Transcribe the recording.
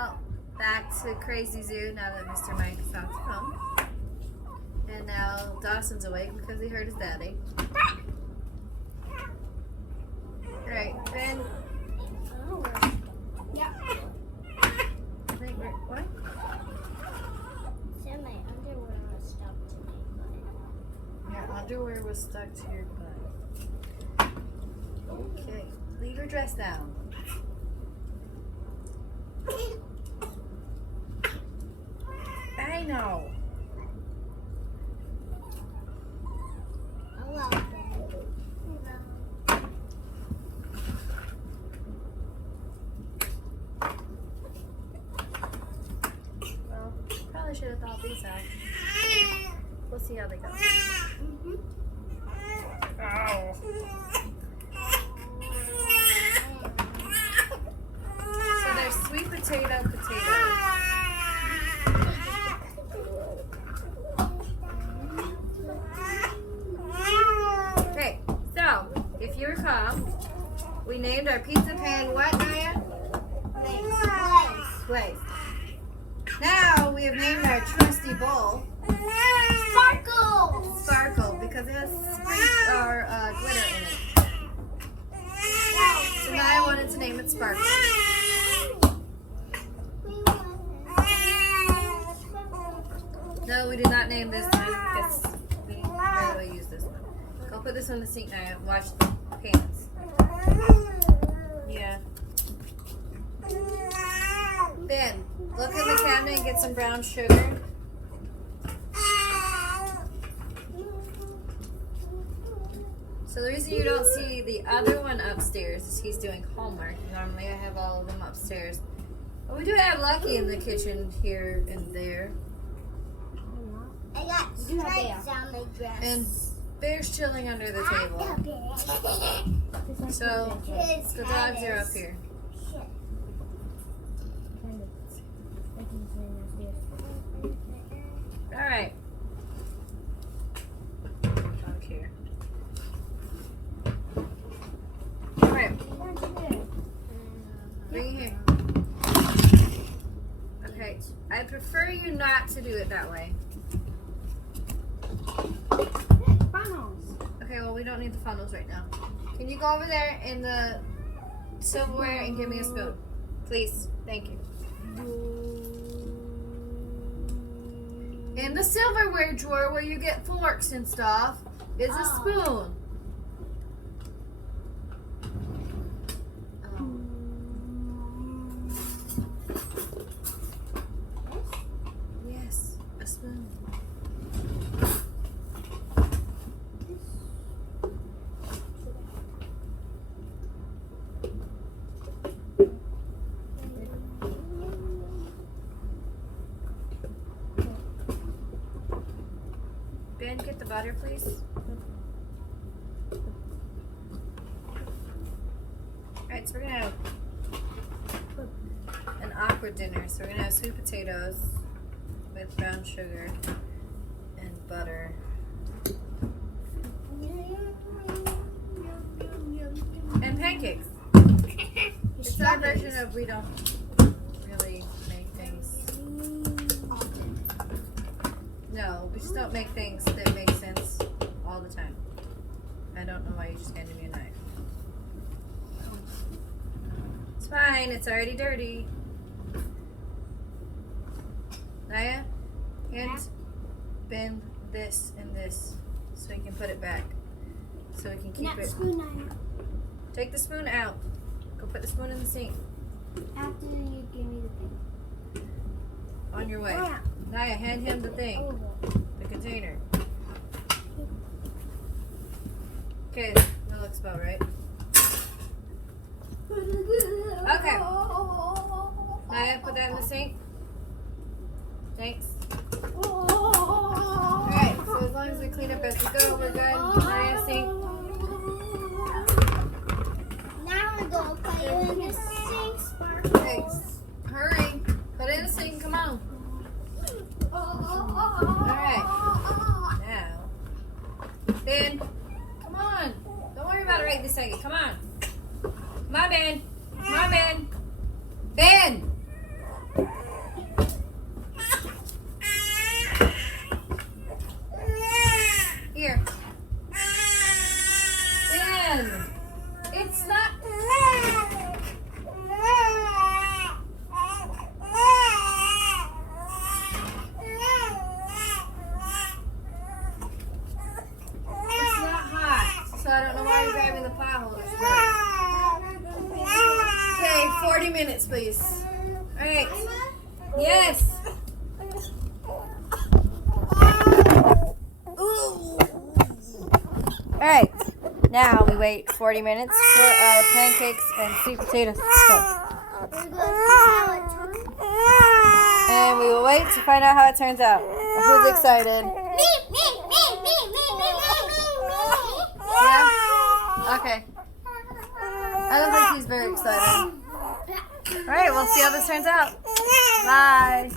Well, back to Crazy Zoo now that Mr. Mike is off home. And now Dawson's awake because he heard his daddy. Alright, Ben. Yeah. Wait, what? Said my underwear was stuck to me, but Your underwear was stuck to your butt. Okay, leave your dress down. I know. hello, Ben. Well, probably should have thought these out. We'll see how they go. Ow. So there's sweet potatoes. Okay, so if you recall, we named our pizza pan what, Naya? Place. Now we have named our trusty bowl Sparkle because it has glitter in it. So Naya wanted to name it Sparkle. No, we did not name this one because we rarely use this one. Go put this one in the sink, Naya. Watch the pans. Yeah. Ben, look in the cabinet and get some brown sugar. So the reason you don't see the other one upstairs is he's doing homework. Normally I have all of them upstairs. But we do have Lucky in the kitchen here and there. I got stripes on my dress. And Bear's chilling under the table. So the dogs are up here. Alright. Dog here. Alright. Bring it here. Okay. I prefer you not to do it that way. Okay, well we don't need the funnels right now. Can you go over there in the silverware and give me a spoon? Please. Thank you. In the silverware drawer where you get forks and stuff is a spoon. Yes, a spoon. Ben, get the butter, please. Alright, so we're gonna have an awkward dinner. So we're gonna have sweet potatoes with brown sugar and butter. And pancakes. It's our version of we don't really make things. No, we just don't make things that make sense all the time. I don't know why you just handed me a knife. It's fine, it's already dirty. Naya, hand Ben this and this so we can put it back. So we can keep it. Spoon, Naya. Take the spoon out. Go put the spoon in the sink. After you give me the thing. On your way. Naya. Naya, hand him the thing. The container. Okay, that looks about right. Okay. Naya, put that in the sink. Thanks. Alright, so as long as we clean up as we go, we're good. Naya, sink. Now we're going to put it in the sink, Sparkle. Thanks. Hurry. Put it in the sink, come on. Alright. Now. Ben, come on. Don't worry about it right this second. Come on. Come on, Ben. Come on, Ben. Ben! 40 minutes, please. All right. Yes. All right. Now we wait 40 minutes for our pancakes and sweet potato stuff. And we will wait to find out how it turns out. Who's excited? Yeah? Okay. I don't think he's very excited. Alright, we'll see how this turns out. Bye.